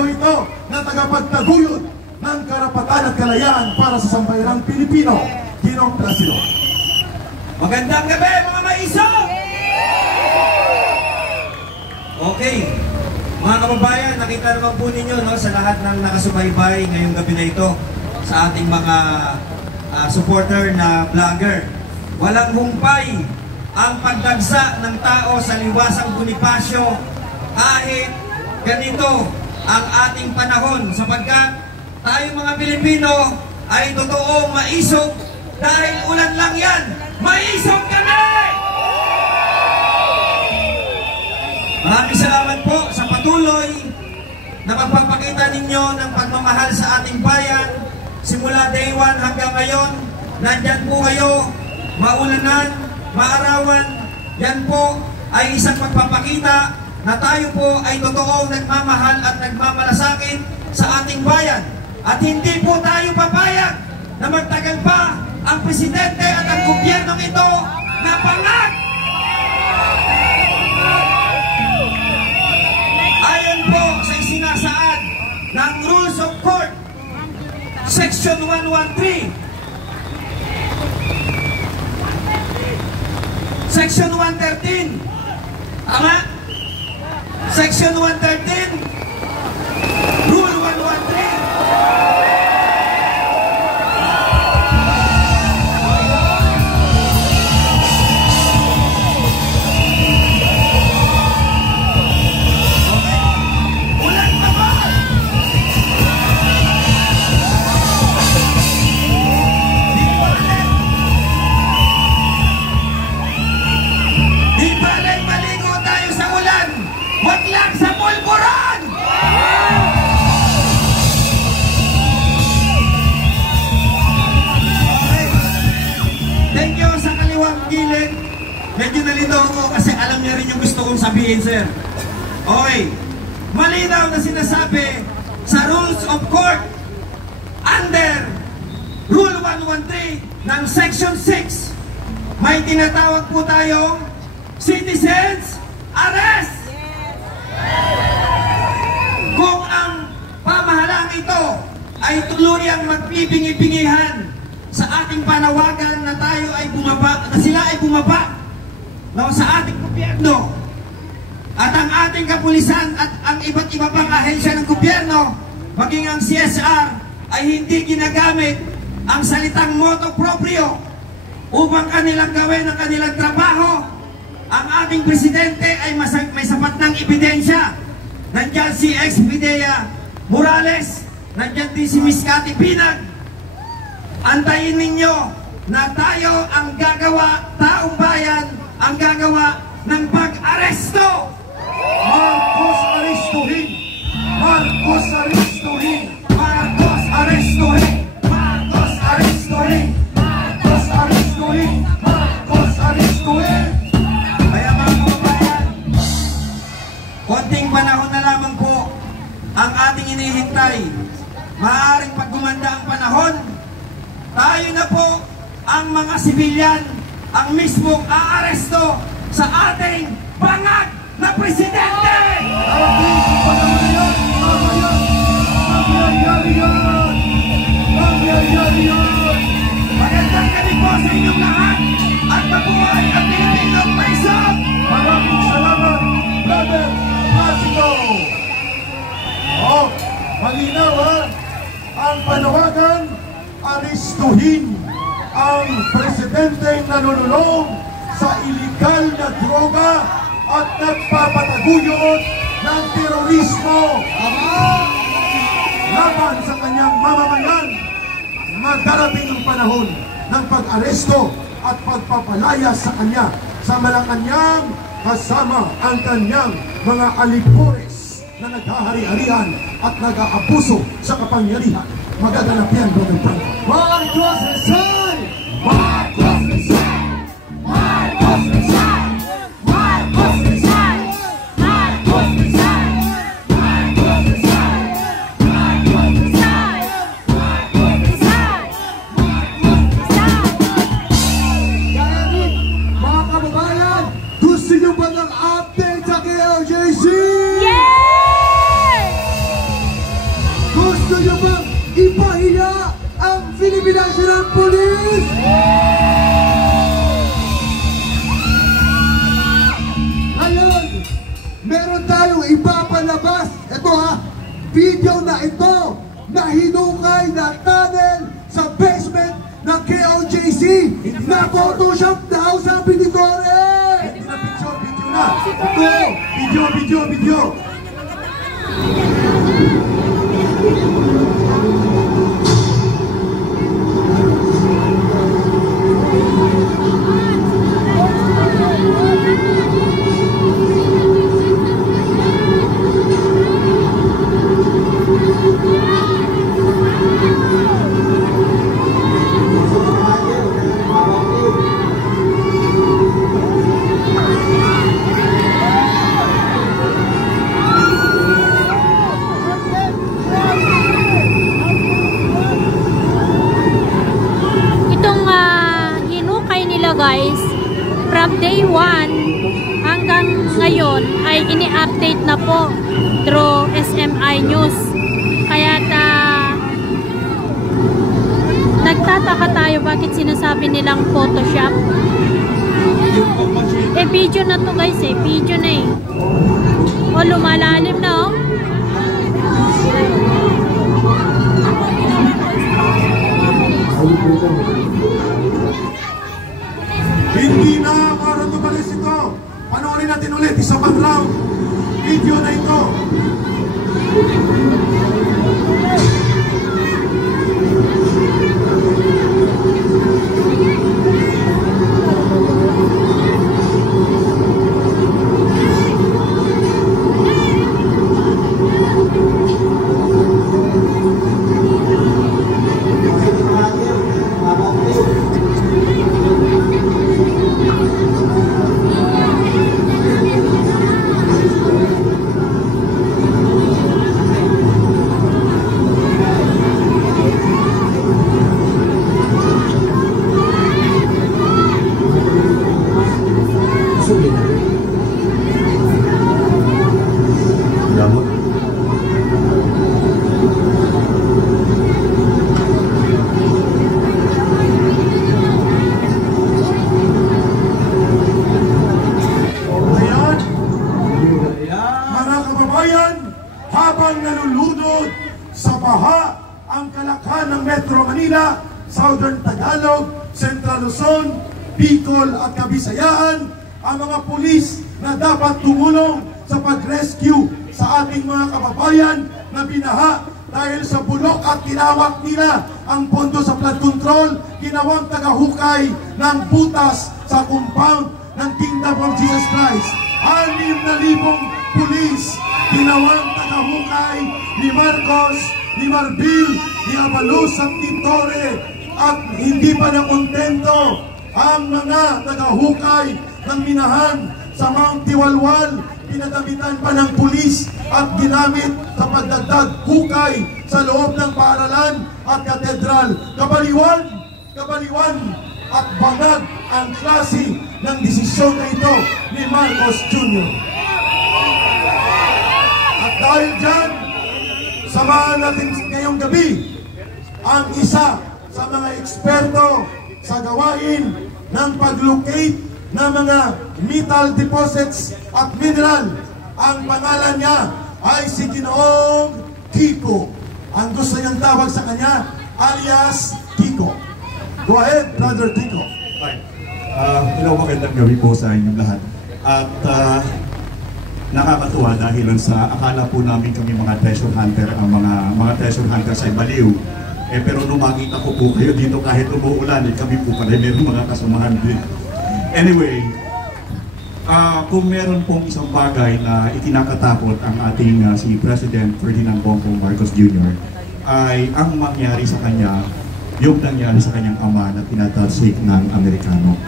partido ito na tagapagtaguyod ng karapatan at kalayaan para sa sambayanang Pilipino. Ginong Placido. Magandang gabi mga maiso! Okay, mga kababayan, nakita naman po ninyo sa lahat ng nakasubaybay ngayong gabi na ito sa ating mga supporter na vlogger. Walang humpay ang pagdagsa ng tao sa liwasang Bonifacio kahit ganito ang ating panahon, sapagkat tayo mga Pilipino ay totoong maisog dahil ulan lang yan. Maisog kami! Maraming salamat po sa patuloy na pagpapakita ninyo ng pagmamahal sa ating bayan. Simula day 1 hanggang ngayon, nandyan po kayo, maulanan, maarawan. Yan po ay isang pagpapakita na tayo po ay totoong nagmamahal at nagmamalasakit sa ating bayan. At hindi po tayo papayag na magtagal pa ang presidente at ang gobyernong ito na pangag. Ayon po sa isinasaad ng Rules of Court, Section 113, Section 113, tama? Section 113, Rule 113. Medyo nalito ako kasi alam niya rin yung gusto kong sabihin, sir. Okay. Malinaw na sinasabi sa Rules of Court under Rule 113 ng Section 6, may tinatawag po tayong citizens arrest. Kung ang pamahalaang ito ay tuluyang magbibingi-bingihan sa ating panawagan na tayo ay bumaba, na sila ay bumaba sa ating gobyerno, at ang ating kapulisan at ang iba't iba pang ahensya ng gobyerno, maging ang CSR, ay hindi ginagamit ang salitang motu proprio upang kanilang gawin ang kanilang trabaho, ang ating presidente ay may sapat ng ebidensya. Nandyan si ex-Pidea Morales, nandyan din si Miss Cathy Pinag. Antayin ninyo na tayo ang gagawa, taong bayan ang gagawa ng pag-aresto. Marcos arestuhin! Marcos arestuhin! Marcos arestuhin! Marcos arestuhin! Marcos arestuhin! Marcos arestuhin! Kaya mga kababayan, konting panahon na lamang po ang ating inihintay. Maaaring pag gumanda ang panahon, tayo na po ang mga sibilyan ang mismong aaresto sa ating bangag na presidente! Magandang gabi po sa inyong lahat at mabuhay ang Pilipinong Maiso! Maraming salamat, Brother Placido! Oh, malinaw ha? Ang panawagan, arestuhin ang presidenteng nanunulong sa iligal na droga at nagpapataguyod ng terorismo laban sa kanyang mamamayan. Magdarating ang panahon ng pag-aresto at pagpapalaya sa kanya sa Malacanang kasama ang kanyang mga alipores na naghahari-harian at nag-aabuso sa kapangyarihan. Magaganap yan, Brother Franco. Marcos resign! Marcos resign! Marcos resign! Marcos resign! Marcos resign! Marcos resign! Marcos resign! Marcos resign! Marcos resign! Kaya rin, mga kababayan, gusto nyo ba ng update sa KLJC? Yes! Gusto nyo bang ipahiya ang Philippine National Police? Ngayon, meron tayong ipapalabas. Ito ha, video na ito na hinukay na tunnel sa basement ng KOJC na Photoshop daw, sabi ni Gore. Hindi na video na. Ito, video. Guys, from day 1 hanggang ngayon ay ini-update na po through SMI News. Kaya nagtataka tayo bakit sinasabi nilang Photoshop. Video na to guys, video na O lumalalim na Hindi na para tumalis ito. Panoorin natin ulit isang round. Video na ito. Habang nalulunod sa baha ang kalakhan ng Metro Manila, Southern Tagalog, Central Luzon, Bicol at Kabisayaan, ang mga pulis na dapat tumulong sa pag-rescue sa ating mga kababayan na binaha dahil sa bulok at tinawak nila ang pondo sa flood control, ginawang tagahukay ng butas sa compound ng Kingdom of Jesus Christ. 6,000 pulis ginawang tagahukay ni Marcos, ni Marbil, ni Abalos at ni Torre, at hindi pa nakontento ang mga tagahukay ng minahan sa Mount Tiwalwal, pinagamitan pa ng pulis at ginamit sa pagdagdag hukay sa loob ng paaralan at katedral. Kabaliwan at bangag ang klase ng desisyon na ito ni Marcos Jr. At dahil dyan, samahan natin ngayong gabi ang isa sa mga eksperto sa gawain ng pag-locate ng mga metal deposits at mineral. Ang pangalan niya ay si Ginoong Kiko. Ang gusto niyang tawag sa kanya, alias Kiko. Go ahead, Brother Kiko. Magandang gabi po sa inyong lahat. At nakakatuwa dahil sa akala po namin kami mga treasure hunter, ang mga treasure hunters ay baliw. Pero nung makita ko po kayo dito kahit umuulan, kami po pala meron mga kasamahan din. Anyway, kung meron pong isang bagay na ikinakatakot ang ating si President Ferdinand Bongbong Marcos Jr. ay ang mangyari sa kanya, yung nangyari sa kanyang ama na tinatalsik ng Amerikano.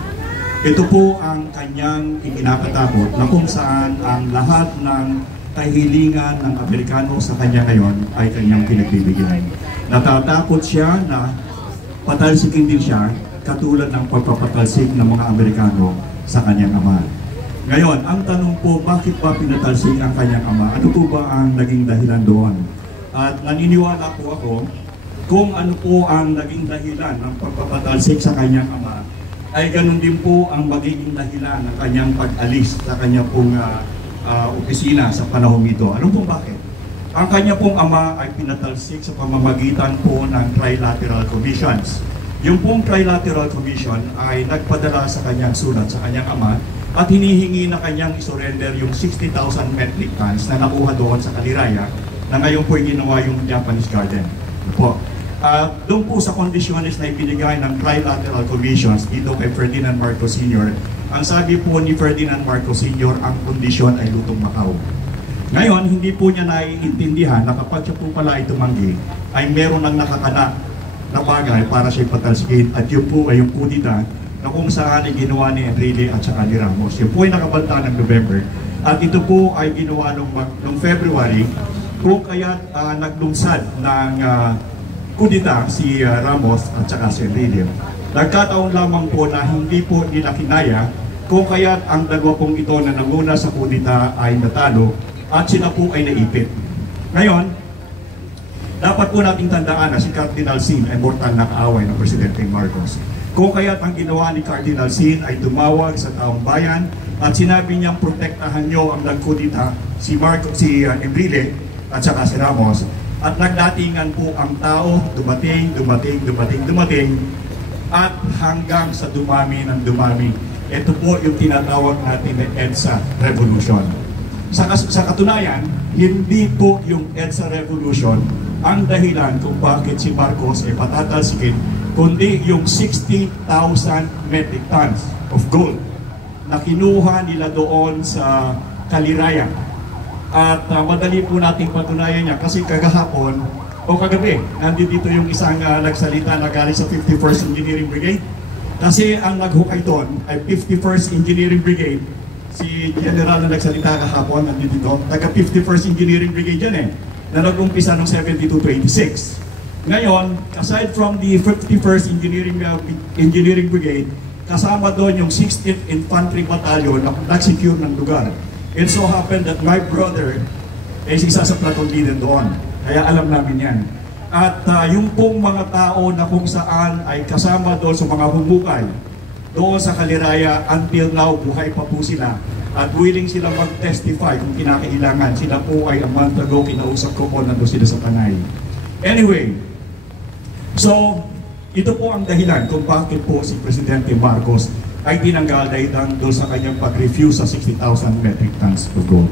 Ito po ang kanyang ikinakatakot na kung saan ang lahat ng kahilingan ng Amerikano sa kanya ngayon ay kanyang pinagbibigyan. Natatakot siya na patalsikin din siya katulad ng pagpapatalsik ng mga Amerikano sa kanyang ama. Ngayon, ang tanong po, bakit ba pinatalsik ang kanyang ama? Ano po ba ang naging dahilan doon? at naniniwala po ako kung ano po ang naging dahilan ng pagpapatalsik sa kanyang ama, ay ganun din po ang magiging dahilan ng kanyang pag-alis sa kanyang pong opisina sa panahong ito. Alam po bakit? Ang kanya pong ama ay pinatalsik sa pamamagitan po ng Trilateral Commissions. Yung pong Trilateral Commission ay nagpadala sa kanyang sulat sa kanyang ama at hinihingi na kanyang isurrender yung 60,000 metric tons na nakuha doon sa Kaliraya na ngayon po ginawa yung Japanese Garden. Po. Doon po sa kondisyones na ibinigay ng Trilateral Commissions dito kay Ferdinand Marcos Sr., ang sabi po ni Ferdinand Marcos Sr., ang kondisyon ay lutong Macau. Ngayon, hindi po niya naiintindihan na kapag siya po pala ay tumanggi, ay meron ng nakakana na bagay para siya patalsikin, at yun po ay yung kudita na kung saan ay ginawa ni Enrile at saka ni Ramos. Yun po ay nakabanta ng November, at ito po ay ginawa noong February, kung kaya naglunsad ng kudita si Ramos at saka si Enrile. Nagkataon lamang po na hindi po nila kinaya, kung kaya ang dalawa pong ito na nanguna sa kudita ay natalo at sila po ay naipit. Ngayon, dapat po nating tandaan na si Cardinal Sin ay mortal na kaaway ng Presidente Marcos. Kung kaya't ang ginawa ni Cardinal Sin ay tumawag sa taong bayan at sinabi niyang protektahan niyo ang nagkudita si Enrile at saka si Ramos. At nagdatingan po ang tao, dumating at hanggang sa dumami ng dumami. Ito po yung tinatawag natin na EDSA Revolution. Sa katunayan, hindi po yung EDSA Revolution ang dahilan kung bakit si Marcos ay patatalsikin, kundi yung 60,000 metric tons of gold na kinuha nila doon sa Kaliraya. At madali po nating patunayan niya kasi kagahapon o kagabi, nandito yung isang nagsalita na galing sa 51st Engineering Brigade. Kasi ang naghukay doon ay 51st Engineering Brigade. Si General na nagsalita kahapon, nandito, taga 51st Engineering Brigade yan na nag-umpisa noong 72-86. Ngayon, aside from the 51st Engineering Brigade, kasama doon yung 16th Infantry Battalion na nag-secure ng lugar. It so happened that my brother ay isa sa platoon leader doon. Kaya alam namin yan. At yung pong mga tao na kung saan ay kasama doon sa mga humukay, doon sa Kaliraya, until now, buhay pa po sila. At willing sila mag-testify kung kinakailangan. Sila po ay a month ago, kinausap ko po, nandun sila sa Tanay. Anyway, so, ito po ang dahilan kung bakit po si Presidente Marcos ay tinanggal dahil doon sa kanyang pag-refuse sa 60,000 metric tons of gold.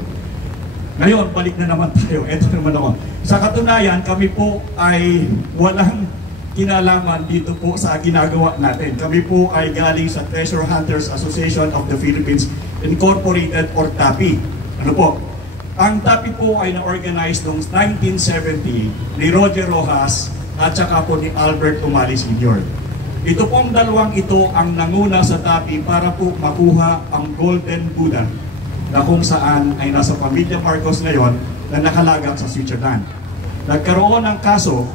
Ngayon, balik na naman tayo. Ito naman ako. Sa katunayan, kami po ay walang kinalaman dito po sa ginagawa natin. Kami po ay galing sa Treasure Hunters Association of the Philippines Incorporated or TAPI. Ano po? Ang TAPI po ay na-organize noong 1970 ni Roger Rojas at saka po ni Albert Umali Sr. Ito pong dalawang ito ang nanguna sa TAPI para po makuha ang Golden Buddha na kung saan ay nasa pamilya Marcos ngayon na nakalagak sa Switzerland. Nagkaroon ng kaso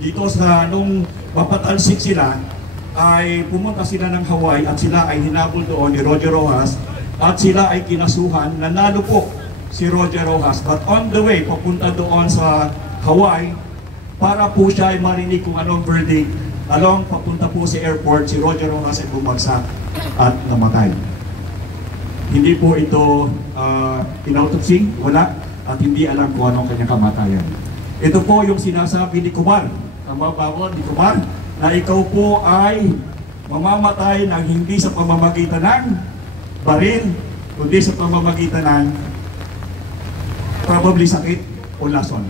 dito sa nung mapatalsik sila ay pumunta sila ng Hawaii at sila ay hinabol doon ni Roger Rojas at sila ay kinasuhan. Nanalo po si Roger Rojas, but on the way papunta doon sa Hawaii para po siya ay marinig kung anong verdict, papunta po sa airport, si Roger Rojas ay bumagsak at namatay. Hindi po ito inautopsy, wala, at hindi alam kung anong kanyang kamatayan. Ito po yung sinasabi ni Kumar, tama ba po ni Kumar, na ikaw po ay mamamatay ng hindi sa pamamagitan ng baril, kundi sa pamamagitan ng probably sakit o lason.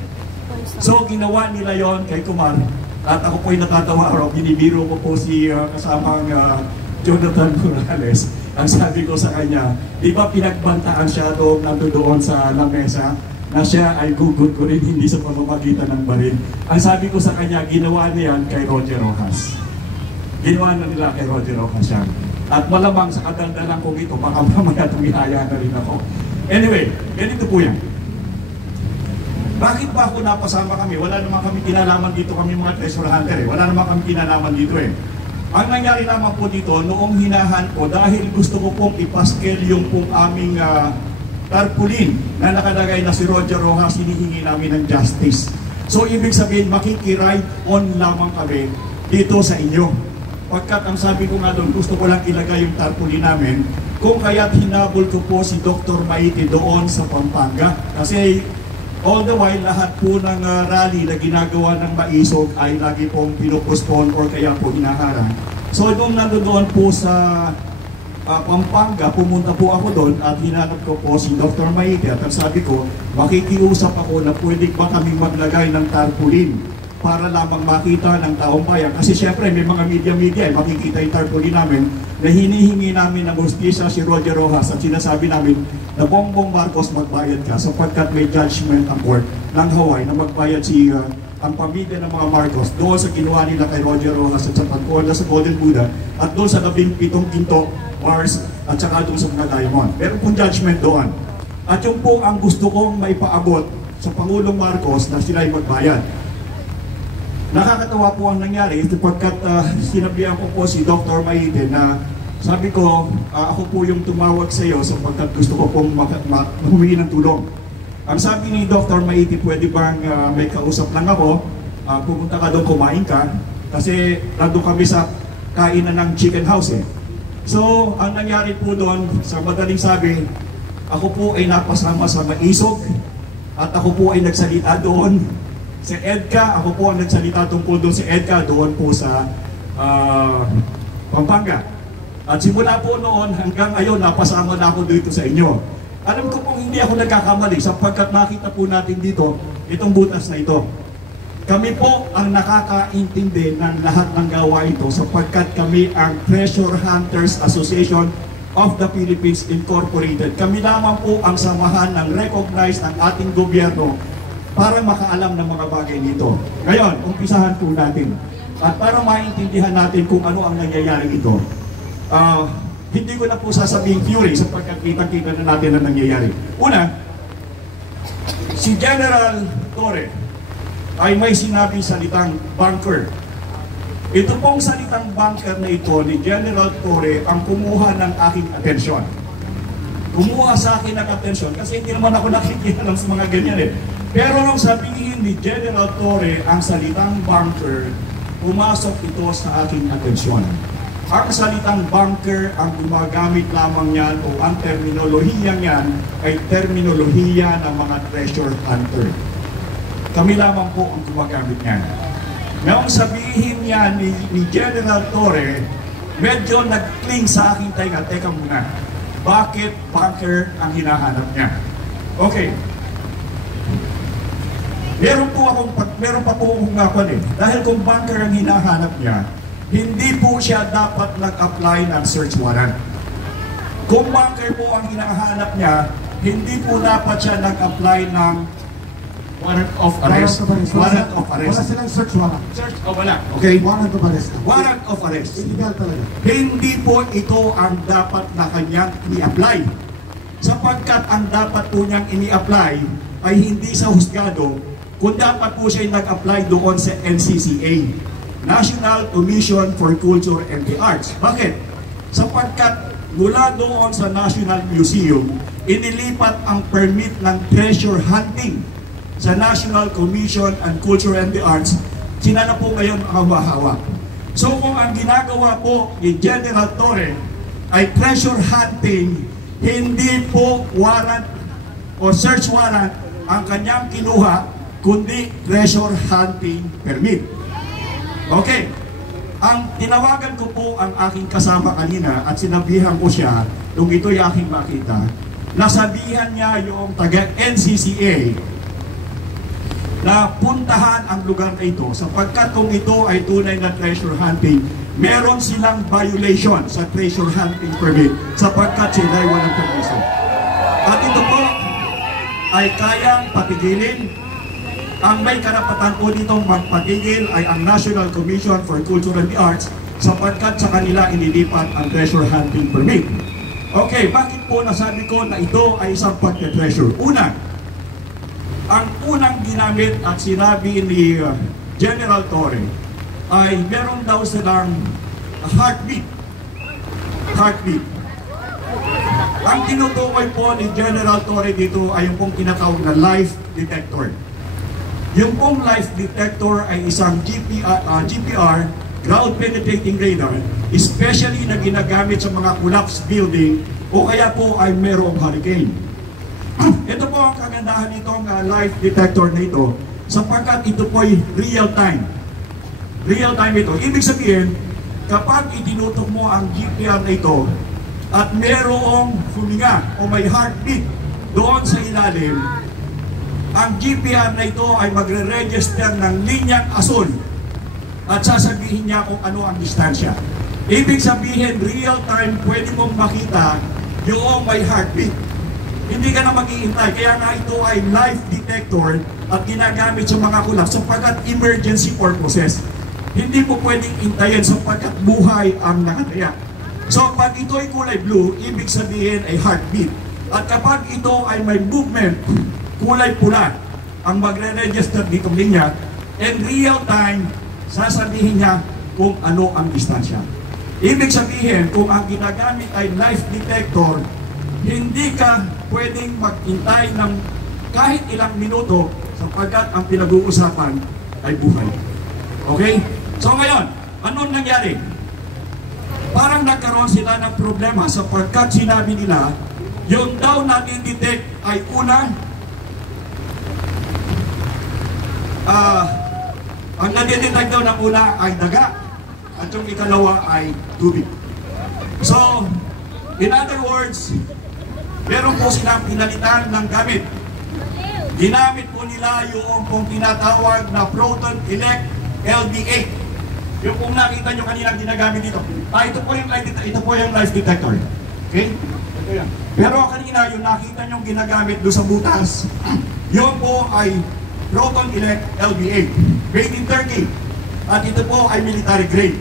So ginawa nila yon kay Kumar, at ako po ay natatawa, binibiro ko po si kasamang Jonathan Morales. Ang sabi ko sa kanya, di ba pinagbantaan siya doon sa lamesa na siya ay gugut ko rin hindi sa pamamagitan ng baril. Ang sabi ko sa kanya, ginawa niyan kay Roger Rojas. Ginawa na nila kay Roger Rojas yan. At malamang sa kadaldalan kong ito, baka mamaya tumihaya na rin ako. Anyway, ganito po yan. Bakit ba ako napasama kami? Wala naman kami kinalaman dito, kami mga treasure hunter Wala naman kami kinalaman dito Ang nangyari naman po dito, noong hinahan ko, dahil gusto ko pong ipaskel yung pong aming tarpaulin na nakalagay na si Roger Rojas, hinihingi namin ng justice. So ibig sabihin, makikiride on lamang kami dito sa inyo. Pagkat ang sabi ko nga doon, gusto ko lang ilagay yung tarpaulin namin, kung kaya't hinabol ko po si Dr. Maite doon sa Pampanga. Kasi all the while, lahat po ng rally na ginagawa ng Maisog ay lagi pong pinupospone or kaya po hinaharang. So nung nandoon po sa Pampanga, pumunta po ako doon at hinanap ko po si Dr. Maite at ang sabi ko, makikiusap ako na pwede ba kaming maglagay ng tarpaulin para lamang makita ng taong bayan. Kasi syempre may mga media-media, makikita yung tarpaulin namin na hinihingi namin ng hustisya si Roger Rojas at sinasabi namin na Bongbong Marcos magbayad ka sapagkat may judgment ang court ng Hawaii na magbayad si ang pamilya ng mga Marcos doon sa ginawa nila kay Roger Rojas at sa pagkuha sa Golden Buddha at doon sa 17 ginto bars at saka doon sa mga diamond. Meron pong judgment doon. At yung po ang gusto kong maipaabot sa Pangulong Marcos na sila ay magbayad. Nakakatawa po ang nangyari sapagkat sinabihan ko po si Dr. Maite na sabi ko, ako po yung tumawag sa iyo sapagkat gusto ko pong humingi ng tulong. Ang sabi ni Dr. Maite, pwede bang may kausap lang ako, pumunta ka doon, kumain ka, kasi nandun kami sa kainan ng chicken house eh. So, ang nangyari po doon, sa madaling sabi, ako po ay napasama sa Maisog at ako po ay nagsalita doon. Si Edka, ako po ang nagsalita tungkol doon si Edka doon po sa Pampanga. At simula po noon hanggang ngayon, napasama na ako dito sa inyo. Alam ko pong hindi ako nagkakamali sapagkat nakita po natin dito itong butas na ito. Kami po ang nakakaintindi ng lahat ng gawa ito sapagkat kami ang Treasure Hunters Association of the Philippines Incorporated. Kami lamang po ang samahan ng recognized ng ating gobyerno para makaalam ng mga bagay nito. Ngayon, umpisahan po natin. At para maintindihan natin kung ano ang nangyayari ito, hindi ko na po sasabihin theory sapagkat kitang-kita na natin ang nangyayari. Una, si General Torre ay may sinabing salitang bunker. Ito pong salitang bunker na ito ni General Torre ang kumuha ng aking atensyon. Kumuha sa akin ng atensyon kasi hindi naman ako nakikialam sa mga ganyan eh. Pero nung sabihin ni General Torre ang salitang bunker, pumasok ito sa aking atensyon. Ang salitang bunker, ang gumagamit lamang yan o ang terminolohiya niyan ay terminolohiya ng mga treasure hunter. Kami lamang po ang gumagamit niyan. Nung sabihin niya ni General Torre, medyo nag-cling sa aking tainga, teka muna, bakit bunker ang hinahanap niya? Okay. Meron pa po akong ngakuan eh. Dahil kung bunker ang hinahanap niya, hindi po siya dapat nag-apply ng search warrant. Kung bunker po ang hinahanap niya, hindi po dapat siya nag-apply ng warrant of arrest. Warrant of arrest. Wala silang search warrant. Search o wala. Okay. Warrant of arrest. Warrant of arrest. Illegal talaga. Hindi po ito ang dapat na kanyang i-apply. Sapagkat ang dapat po niyang ini-apply ay hindi sa husgado, kung dapat po siya nag-apply doon sa NCCA, National Commission for Culture and the Arts. Bakit? Sapagkat mula doon sa National Museum, inilipat ang permit ng treasure hunting sa National Commission on Culture and the Arts. Sila na po ngayon ang hawak. So kung ang ginagawa po ni General Torre ay treasure hunting, hindi po warrant o search warrant ang kanyang kinuha, kundi treasure hunting permit. Okay. Ang tinawagan ko po ang aking kasama kanina at sinabihan ko siya, nung ito'y aking makita, nasabihan niya yung taga-NCCA na puntahan ang lugar na ito sapagkat kung ito ay tunay na treasure hunting, meron silang violation sa treasure hunting permit sapagkat sila ay walang permiso. At ito po ay kayang patigilin. Ang may karapatan po ditong magpatigil ay ang National Commission for Culture and the Arts sapagkat sa kanila inilipat ang treasure hunting permit. Okay, bakit po nasabi ko na ito ay isang pagka-treasure? Una, ang unang ginamit at sinabi ni General Torre ay meron daw silang heartbeat. Heartbeat. Ang tinutukoy po ni General Torre dito ay yung pong tinatawag na life detector. Yung pong life detector ay isang GPR, ground penetrating radar, especially na ginagamit sa mga collapsed building o kaya po ay merong hurricane. Ito po ang kagandahan nitong life detector na ito sapagkat ito po ay real time. Real time ito. Ibig sabihin, kapag itinutok mo ang GPR na ito at merong huminga o may heartbeat doon sa ilalim, ang GPR na ito ay magre-register ng linyang asul at sasabihin niya kung ano ang distansya. Ibig sabihin, real time pwede mong makita yung may heartbeat. Hindi ka na mag-iintay. Kaya nga ito ay life detector at ginagamit sa mga kulap sapagkat emergency purposes. Hindi mo pwedeng intayin sapagkat buhay ang nakataya. So pag ito ay kulay blue, ibig sabihin ay heartbeat. At kapag ito ay may movement, kulay pula, ang magre-register ditong linya, in real time, sasabihin niya kung ano ang distansya. Ibig sabihin, kung ang ginagamit ay life detector, hindi ka pwedeng mag-intay ng kahit ilang minuto sapagkat ang pinag-uusapan ay buhay. Okay? So ngayon, anong nangyari? Parang nagkaroon sila ng problema sapagkat sinabi nila, yung daw natin detect ay una, ang nadidetect daw ng una ay daga at yung ikalawa ay tubig. So, in other words, meron po silang pinalitan ng gamit. Ginamit po nila yung kung tinatawag na proton elect LD8. Yung kung nakita nyo kanina ginagamit dito. Ito po yung life detector. Okay? Ito yan. Pero kanina yung nakita nyo ginagamit doon sa butas, yun po ay proton elect LD8. Made in Turkey. At ito po ay military grade.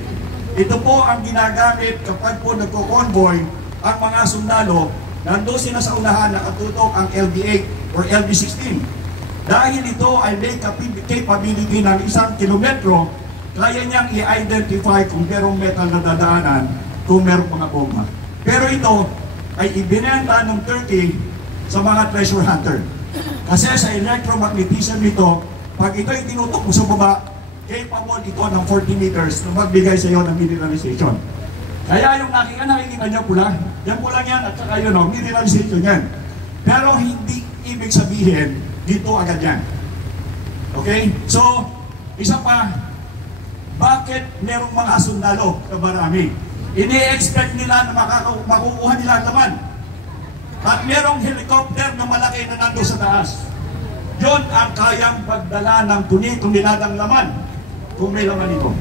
Ito po ang ginagamit kapag po nagko-convoy ang mga sundalo. Nandun sila sa unahan, nakatutok ang LD8 or LD16. Dahil ito ay may capability ng 1 kilometro, kaya niyang i-identify kung merong metal na dadaanan, kung merong mga bomba. Pero ito ay ibinenta ng Turkey sa mga treasure hunter. Kasi sa electromagnetism nito, pag ito ay tinutok mo sa baba, capable ito ng 40 meters na magbigay sa iyo ng mineralization. Kaya yung nakikita niyo pula, yan pula yan at saka yun, mineralization yan. Pero hindi ibig sabihin, dito agad yan. Okay? So, isa pa, bakit merong mga sundalo na marami? Ini-expect nila na makukuha nila ang laman. At merong helicopter na malaki na nando sa taas. Yun ang kayang pagdala ng tuni kung niladang laman. Kung may laman ito.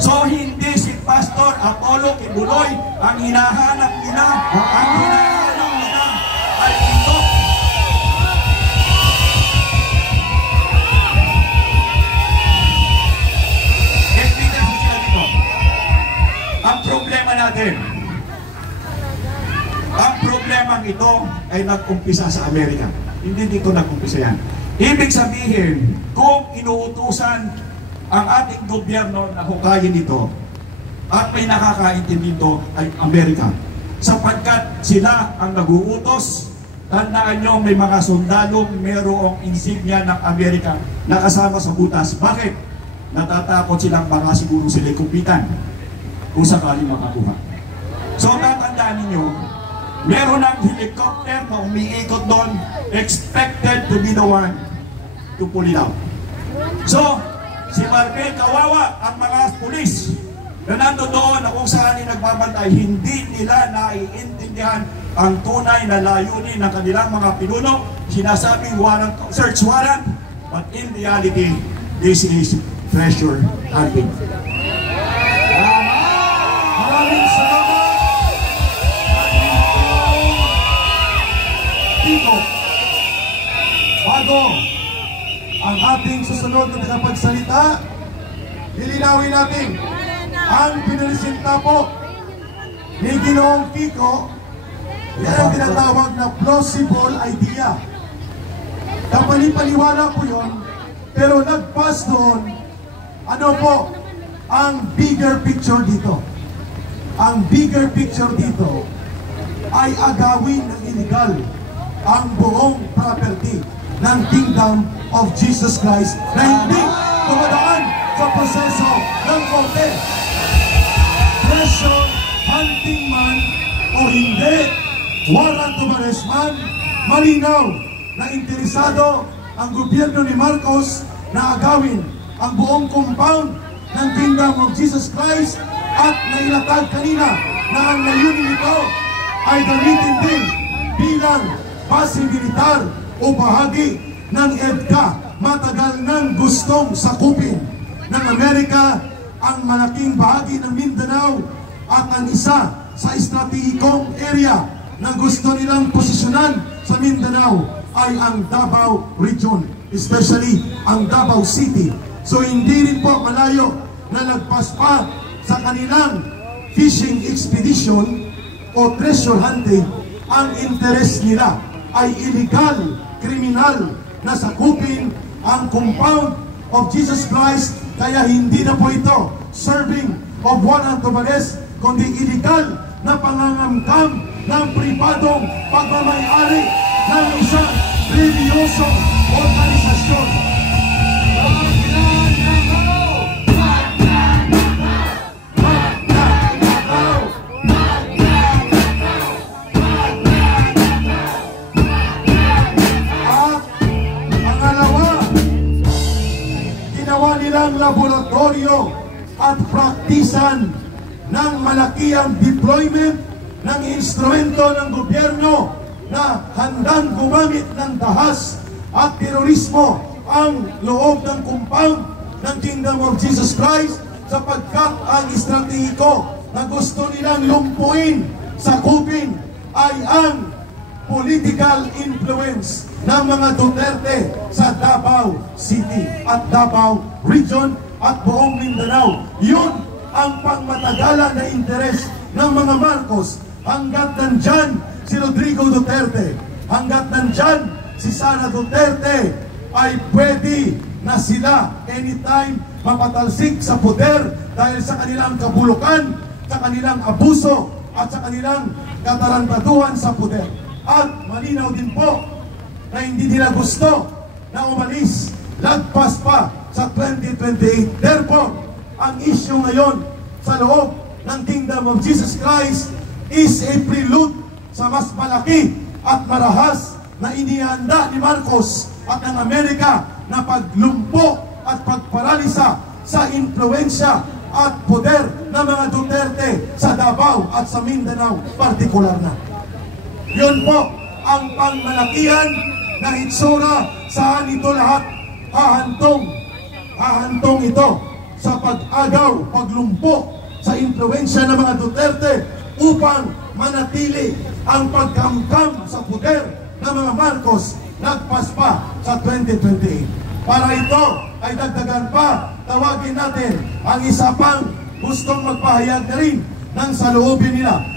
So hindi si Pastor Apollo Kibuloy ang hinahanap nila. Ang hinahanap nila ay ito. Evidence sila dito. Ang problema natin, ang problemang ito ay nag-umpisa sa Amerika. Hindi dito nag-umpisa yan. Ibig sabihin, kung inuutusan ang ating gobyerno na hukayin ito at may nakakaintindi dito ay Amerika. Sapagkat sila ang nag-uutos, tandaan nyo may mga sundalong merong insignia ng Amerika na kasama sa butas. Bakit? Natatakot silang baka siguro sila kumpitan kung sakaling makakuha. So tatandaan ninyo, meron ng helicopter na umiikot doon, expected to be the one to pull it out. So, si Marvel, kawawa ang mga pulis na nando doon na kung saan nagbabantay, hindi nila naiintindihan ang tunay na layunin ng kanilang mga pinuno. Sinasabing warrant, search warrant, but in reality, this is treasure hunting. Maraming salamat. Dito, bago ang ating susunod na tagapagsalita, lilinawin natin ang pinalisinta po ni Ginoong Kiko. Yan ang tinatawag na plausible idea. Kapalipaliwala po yun, pero nagpas doon, ano po, ang bigger picture dito. Ang bigger picture dito ay agawin ng illegal ang buong property ng Kingdom of Jesus Christ na hindi dumadaan sa proseso ng korte. Treasure hunting man o hindi, warrant of arrest man, malinaw na interesado ang gobyerno ni Marcos na agawin ang buong compound ng Kingdom of Jesus Christ at nailatag kanina na ang layunin nito ay gamitin din bilang base militar o bahagi ng EDCA. Matagal nang gustong sakupin ng Amerika ang malaking bahagi ng Mindanao at ang isa sa estratehikong area na gusto nilang posisyonan sa Mindanao ay ang Davao Region, especially ang Davao City. So hindi rin po malayo na nagpas pa sa kanilang fishing expedition o treasure hunting. Ang interes nila ay illegal, kriminal na sakupin ang compound of Jesus Christ, kaya hindi na po ito serving of warrant of arrest, kundi illegal na pangangamkam ng pribadong pagmamayari ng isang reliyosong organisasyon. Nilang laboratorio at praktisan ng malakiang deployment ng instrumento ng gobyerno na handang gumamit ng dahas at terorismo ang loob ng compound ng Kingdom of Jesus Christ, sapagkat ang estratehiko na gusto nilang lumpuin, sakupin ay ang political influence ng mga Duterte sa Davao City at Davao Region at buong Mindanao. Yun ang pangmatagalan na interes ng mga Marcos. Hanggat nandyan si Rodrigo Duterte, hanggat nandyan si Sara Duterte, ay pwede na sila anytime mapatalsik sa poder dahil sa kanilang kabulukan, sa kanilang abuso at sa kanilang katarantaduhan sa poder. At malinaw din po na hindi nila gusto na umalis lagpas pa sa 2028. Therefore, ang issue ngayon sa loob ng Kingdom of Jesus Christ is a prelude sa mas malaki at marahas na inihanda ni Marcos at ng Amerika na paglumpo at pagparalisa sa impluensya at poder ng mga Duterte sa Davao at sa Mindanao partikular na. Yun po ang pangmalakihan na hitsura. Saan ito lahat hahantong? Hahantong ito sa pag-agaw, paglumpo sa impluensya ng mga Duterte upang manatili ang pagkamkam sa poder ng mga Marcos lagpas pa sa 2028. Para ito ay dagdagan pa, tawagin natin ang isa pang gustong magpahayag na rin ng saloobin nila